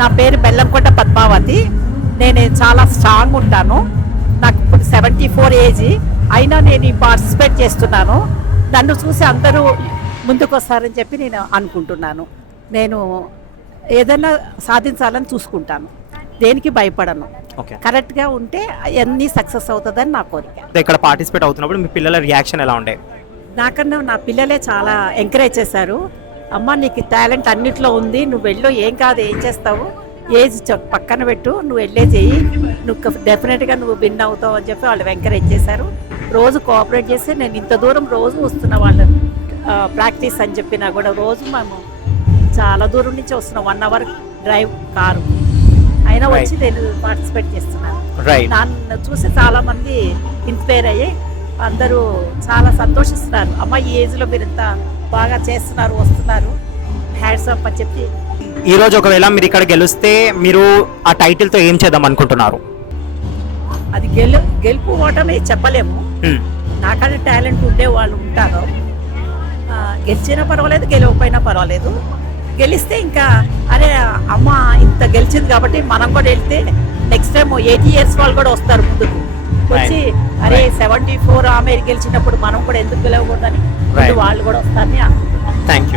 నా పేరు బెల్లంకొండ పద్మావతి. నేను చాలా స్ట్రాంగ్ ఉంటాను. నాకు ఇప్పుడు 74 ఏజ్ అయినా నేను ఈ పార్టిసిపేట్ చేస్తున్నాను. నన్ను చూసి అందరూ ముందుకు వస్తారని చెప్పి నేను అనుకుంటున్నాను. నేను ఏదైనా సాధించాలని చూసుకుంటాను, దేనికి భయపడను. కరెక్ట్గా ఉంటే అన్నీ సక్సెస్ అవుతుందని నా కోరిక. ఇక్కడ పార్టిసిపేట్ అవుతున్నప్పుడు మీ పిల్లల రియాక్షన్ ఎలా ఉండే? నాకన్నా నా పిల్లలే చాలా ఎంకరేజ్ చేశారు. అమ్మ నీకు టాలెంట్ అన్నిట్లో ఉంది, నువ్వు వెళ్ళు, ఏం కాదు, ఏం చేస్తావు, ఏజ్ పక్కన పెట్టు, నువ్వు వెళ్ళే చెయ్యి, నువ్వు డెఫినెట్గా నువ్వు విన్ అవుతావు అని చెప్పి వాళ్ళు ఎంకరేజ్ చేశారు. రోజు కోఆపరేట్ చేసి నేను ఇంత దూరం రోజు వస్తున్న వాళ్ళు ప్రాక్టీస్ అని చెప్పినా కూడా రోజు మేము చాలా దూరం నుంచి వస్తున్నాం, 1 hour డ్రైవ్ కారు అయినా వచ్చి నేను పార్టిసిపేట్ చేస్తున్నాను. నన్ను చూసి చాలా మంది ఇన్స్పైర్ అయ్యి అందరూ చాలా సంతోషిస్తున్నారు. అమ్మ ఈ ఏజ్లో మీరు ఇంత బాగా చేస్తున్నారు, వస్తున్నారు, హ్యాట్స్ ఆఫ్ అని చెప్పి. ఈ రోజు ఒకవేళ మీరు ఇక్కడ గెలిస్తే మీరు ఆ టైటిల్తో ఏం చేద్దాం అనుకుంటున్నారు? అది గెలుపు ఓటమి చెప్పలేము. నాకన్నా టాలెంట్ ఉండే వాళ్ళు ఉంటారు. గెలిచినా పర్వాలేదు, గెలవకపోయినా పర్వాలేదు. గెలిస్తే ఇంకా అరే అమ్మ ఇంత గెలిచింది కాబట్టి మనం కూడా వెళ్తే నెక్స్ట్ టైం 80 years వాళ్ళు కూడా వస్తారు ముందుకు వచ్చి, అరే 74 ఆమె గెలిచినప్పుడు మనం కూడా ఎందుకు గెలవకూడదని వాళ్ళు కూడా వస్తారని అనుకుంటున్నాను. Thank you.